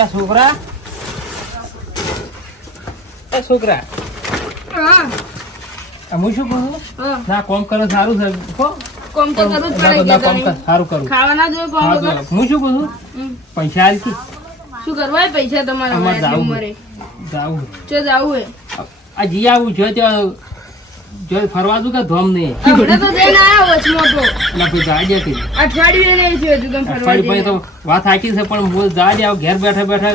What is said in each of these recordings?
લે છોકરા? એ છોકરા. હું. શું કહું? ના કોમ કરો સારું છે. હો? કોમ તો કરવું જ પડે ના, કે કોમ કર, સારું કરું. ખાવાના જોઈએ કોમ હા, હું શું કહું? પૈસા આલ શું કરવા પૈસા તમારા અમારે હવે જાવું ઉંમરે? જાવું હે આ જી આવું જો ત્યાં જો ફરવા દઉં કે ધોમ નહીં. તો જઈને આયા વચમાં એટલે કોઈ જાય કે અઠવાડિયું નહીં થયું હજુ તમે ફરવા અઠવાડિયું તો વાત સાચી છે પણ હું જા આવ ઘેર બેઠા બેઠા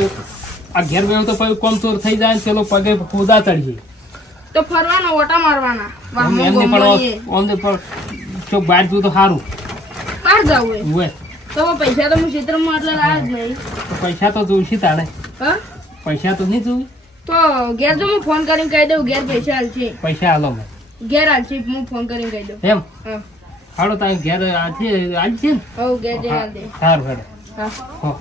આ ઘેર બેઠું તો પછી કોમ થઈ જાય ને પગે ખોદા ચડીએ. તો ફરવાના ઓટા મારવાના. એમને પણ અમને પણ ચોક બહાર જોયું તો સારું. બહાર જવું હોય? તો પૈસા તો હું ક્ષેત્રમાં એટલે લાયા જ નહીં. પૈસા તો જોઈશી તાણે. હા? પૈસા તો નહીં જોઈ? તો ઘેર જો હું ફોન કરીને કહી દઉં ઘેર પૈસા હાલશે પૈસા આલો મેં ઘેર હાલશે હું ફોન કરીને કહી દઉં. એમ? હા. હાલો તારે ઘેર આ છે આજ છે ને? હવ ઘેર જઈને હાલ. દે સારું હેડો હા. હો.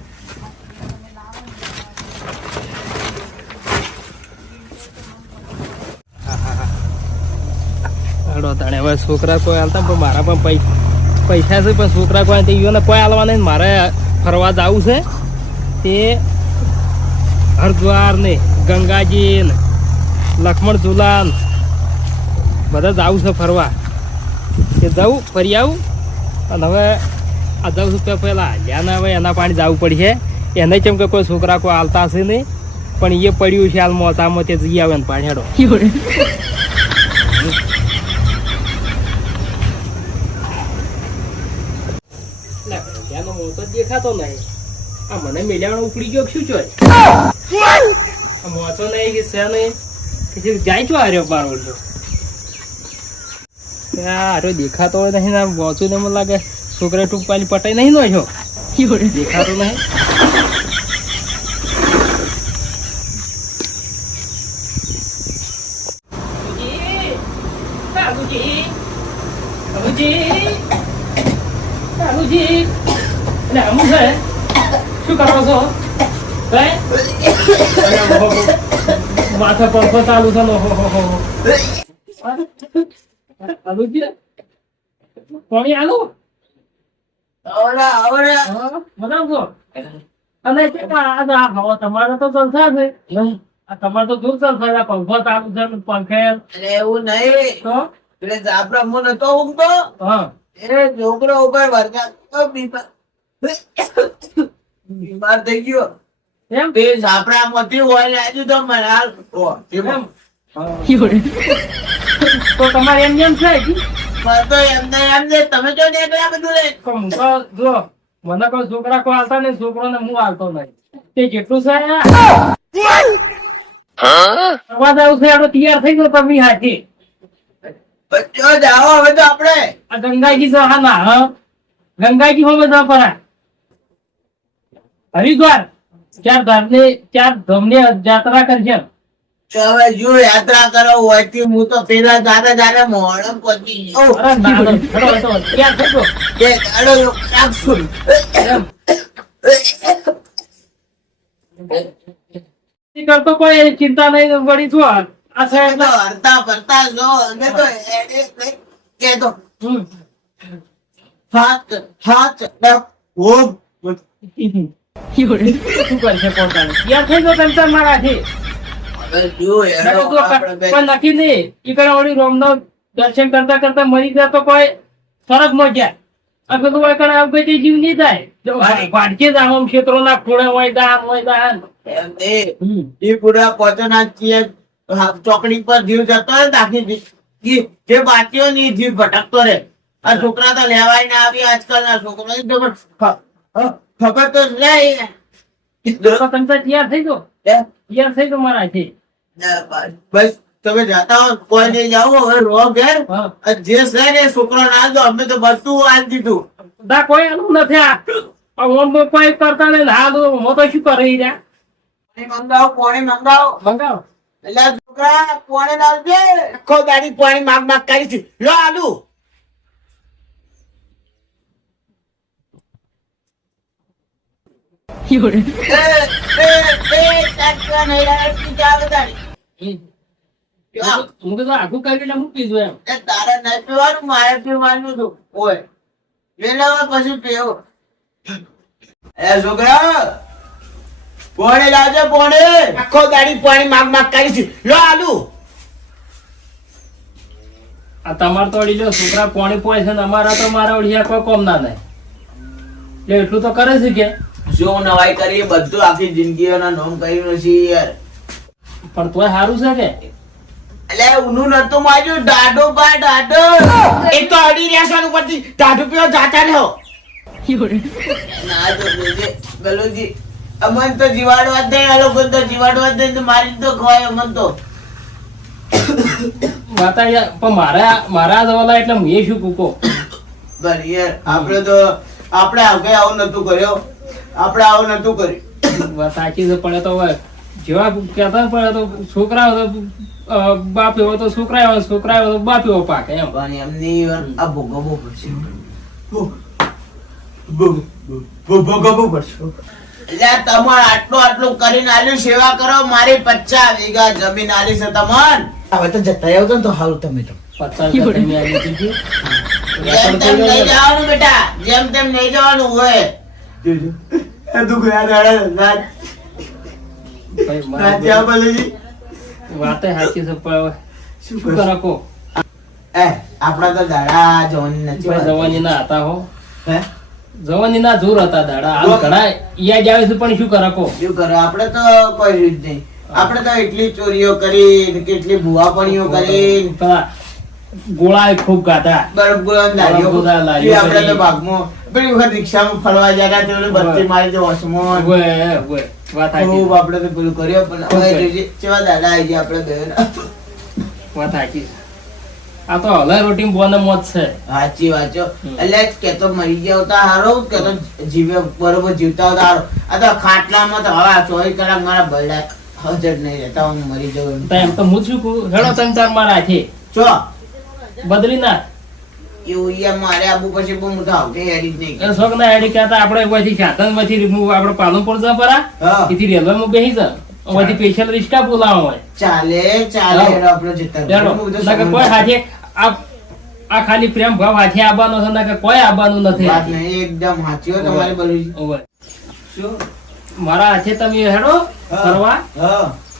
હેડો તાણે હવે છોકરા કોઈ હાલતા પણ મારા પણ પૈસા છે પણ છોકરા કોઈ ઈઓને કોઈ હાલવા નહીં મારે ફરવા જવું છે. તે હરિદ્વાર ને ગંગાજી ને લક્ષ્મણ ઝુલા બધા બધા જવું છે ફરવા. તે જવું ફરી આવું. અને હવે આ દસ રૂપિયા પહેલાં હાલ્યા હવે એના પાણી જવું પડશે. એને કેમ કે કોઈ છોકરા કોઈ હાલતા હશે નહીં. પણ એ પડ્યું છે હાલ મોસામાં તે જઈ આવે ને પાણી હેડો દેખાતો નહીં. આ મને મેલ્યાનો ઉપડી ગયો શું ચોય મોચો નહીં કે છે નહીં? કે જાય છો આર્યો બાર ઓળ્યો આરો દેખાતો હોય નહીં ને ને મને લાગે છોકરા ટૂંકવાની પટાઈ નહીં નો દેખાતો નહીં? માથા કાલુજી કાલુજી છે શું કરો છો હે અરે પંખો ચાલુ છે પાણી આલું? અને તમારે તો જલસા છે. આ તમારે તો દૂર જલસા પંખો ચાલુ છે પંખે એવું નહીં. તો? એટલે જાપડા મો નતો ઊંઘતો હા. એ છોકરો ઉપર વરગા તો બીમાર. બીમાર થઈ ગયો. એમ? તે ઝાપડા માંથી હોય લાગ્યું તો મને હાલ તો તમારે એમ એમ છે તો એમને એમ ને તમે તો નીકળ્યા બધું તો હું તો જો મને કોઈ છોકરા કોઈ હાલતા નહીં છોકરો ને હું આવતો નહીં. તે જેટલું છે અવાજ આવું છે આપણે તૈયાર થઈ ગયો તમે હાથી. જાઓ હવે તો આપણે. આ ગંગાજી છે હા ના હા. ગંગાજી હોમે ના પરા હરિદ્વાર ચાર ધામ ને ચાર ધામ ને યાત્રા કરશે તો હવે જો યાત્રા કરો હોય હું તો પેલા દાદા પહોંચી ગયો કરતો કોઈ ચિંતા નહીં વળી શું આ સાહેબ તો હરતા ફરતા જો અમે તો એડે કહેતો. હમ. હાથ હાથ ઓમ કરશે પોતાને? યાર થઈ ગયો તંતર મારાથી? હવે નથી નહીં ઈ કણે વળી રોમનો દર્શન કરતા કરતા મરી ગયા તો કોઈ ફરકમાં જાય. આ બધું હોય કણે આવું કઈ જીવ નહીં થાય. ભાડકે જ આમ હોય દાન હોય દાન. એ. પૂરા પહોંચના ચોકડી પર જીવ જતો હોય ને આખી જી- બાકીઓ ની જીવ ભટકતો રે આ છોકરા તો લેવાય ના આવી આજકાલના છોકરા છોકરો પણ ખબર તો જ નહીં. તો તંતર તૈયાર થઈ ગયો. એ, થઈ ગયો મારાથી. બસ તમે જતા હો કોઈ નહીં જાવ હવે રો ઘેર. જે છે ને છોકરો ના દો અમે તો બધું આજ દીધું. ના કોઈ એનું નથી આ. ઓમ તો કોઈ કરતા નહીં હા તો હું તો શું કરે રહ્યા? મંગાવો પાણી મંગાવો. મંગાવો. એટલે છોકરા કોણે લાવજે આખો દાડી પાણી માગ માગ કરી છે. લો આલુ. એ, એ, એ, ચાટકા નહીં તારી. યા, હું. તો આખું કરીને મૂકી દઉં એમ. એ તારે નહીં પીવાનું મારે પીવાનું હતું ઓય વેલાવા પછી પીવો. એ છોકરા પોણે લાવજો પોણે. આખો ગાડી પાણી માગ માગ કરી છે. લો આલુ. આ તમારે તો અડી લો છોકરા પોણી પોય છે અમારા તો મારા ઓળિયા કોઈ કોમ ના નહીં એટલે એટલું તો કરે છે કે? શું નવાઈ કરીએ? બધું આખી જિંદગીઓના નોમ કર્યું નથી યાર. પણ તોય સારું છે કે? એટલે ઉનું નતું માર્યું. દાડો બા દાડો એ તો અડી રહ્યા છે ઉપરથી. દાડો પીવા જાતા રહો. ના તો બોલજે. ગલોજી અમન તો જીવાડવા નહીં આ લોકો તો જીવાડવા નહીં તો મારી તો ખવાય અમન તો. માતા યાર, પણ મારા મારા જવાલા એટલે હું એ શું કૂકો બર યાર આપણે તો આપણે આગળ આવું નતું કર્યો. આપણે આવું નતું કર્યું. વાત સાચી છે પણ તો હવે જેવા કહેતા પડે તો છોકરા તો બાપ એવો તો છોકરા એવો છોકરા એવો તો બાપ એવો પાકે એમ. પણ એમની આ ભોગવવો પડશે. ભોગવવો પડશે. એટલે તમારે આટલું આટલું કરીને આલ્યું સેવા કરો મારી પચાસ વીઘા જમીન આલી છે તમાર. હવે તો જતા આવતો ને તો હાલ તમે તો. પચાસ દીધી. જેમ તેમ નહીં જવાનું બેટા જેમ તેમ નહીં જવાનું હોય. તું વાતે સાચી છે પણ શું શું કો એ આપણા તો દાડા જવાની નથી જવાની ના હતા હો. હે? જવાની ના જોર હતા દાડા. ઘણા યાદ આવે છે પણ શું કરે? કો શું કરો? આપણે તો કોઈ જ નહીં. આપણે તો એટલી ચોરીઓ કરી કેટલી ભુવાપણીઓ કરી ગોળા ખૂબ ગાતા બરફ લારીઓ આપણે તો ભાગમાં પેલી વખત રિક્ષામાં ફરવા જતા તે બત્તી મારી દે વસમો ખૂબ આપણે તો પેલું કર્યો પણ હવે કર્યું. કેવા દાડા આવી ગયા આપણે ગયો વાત સાચી આ તો હલે રોટી બોને મોજ છે. સાચી વાત છે એટલે કે તો મરી ગયા હોતા હારો કે તો જીવે બરોબર જીવતા હોતા હારો. આ તો ખાટલામાં તો હવે ચોવીસ કલાક મારા બરડા હાજર નહીં રહેતા હું મરી જવું તો એમ તો હું શું કહું? હેડો તમે તાર મારા હાથે ચો બદલી ના એવું ઈ મારે આબુ પછી નહીં એ ના કહેતા આપણે સાધન આપણે પાલનપુર જા પરા. જા. સ્પેશિયલ રિક્ષા બોલાવો હોય. ચાલે ચાલે આપણે જતા કોઈ હાથે આ આ ખાલી પ્રેમ ભાવ હાથે આવવાનો છે નકર કોઈ આવવાનું નથી. વાત નહીં એકદમ સાચી તમારી બલુજી. ઓવે. શું? મારા હાથે તમે હેડો. ફરવા.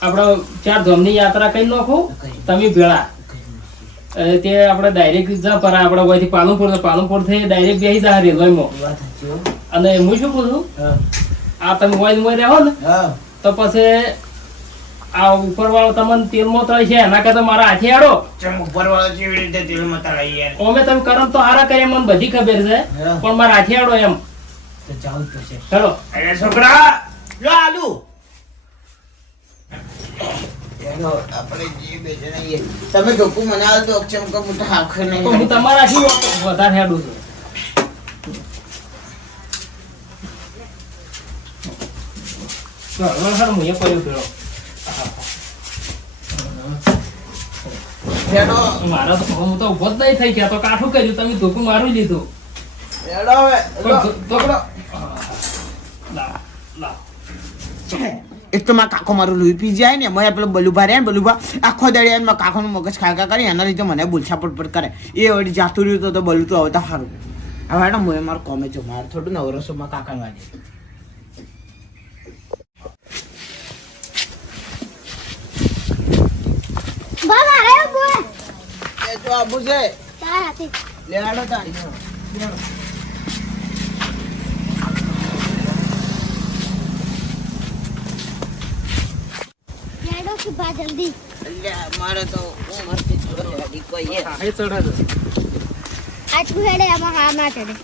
આપણે ચાર ધામની યાત્રા કરી નાખો. તમે ભેળા. તે આપણે ડાયરેક્ટ જા પર આપણે અહીંથી પાલનપુર પાલનપુરથી ડાયરેક્ટ બેહી જા રેલવેમાં વાત અને હું શું પૂછું? આ તમે મોય મોય રહેવો ને તો પછી આ ઉપર વાળો તમને તેલમાં તળે છે એના કરતા મારા હાથે આડો ચમ ઉપર વાળો જેવી રીતે તેલમાં તળાઈ યાર? ઓમે તમે કરમ તો હારા કરે મને બધી ખબર છે પણ મારા હાથે આડો એમ. તો જાવું તો છે. ચલો અરે છોકરા! લો આલુ. આપણે જે તમે ધોકું મનાવો તો અક્ષમ કો મોટા આંખે નહીં હું તમારા શું વધારે હેડું છું? ચાલો, હેડો, હું એ પડ્યો પેલો. મારા તો હું તો ઊભો જ નહીં થઈ ગયા તો કાઠું કર્યું તમે ધોકું મારું લીધું. લો, એક તો મારા કાકો મારું લોહી પી જાય ને મેં પેલો બલુભા રહ્યા ને બલુભા આખો દાડી મારા કાકોનું મગજ ખાકા કરી એના લીધે મને બોલછા પટપટ કરે. એ વળી જાતું રહ્યું તો બલુ તો આવતા સારું. હવે હેડો મોએ મારું કોમે છું મારે થોડું નવરસો માં કાકા વાગે બાબા આવ્યો બોલ એ જો આબુ છે તારા થી લે તારી કે બા જલ્દી. અલ્યા, મારે તો ઉંમરથી જ થોડો હેડી કોઈ. હા, ચડે આટલું હેડે આમાં હા ના ચડે.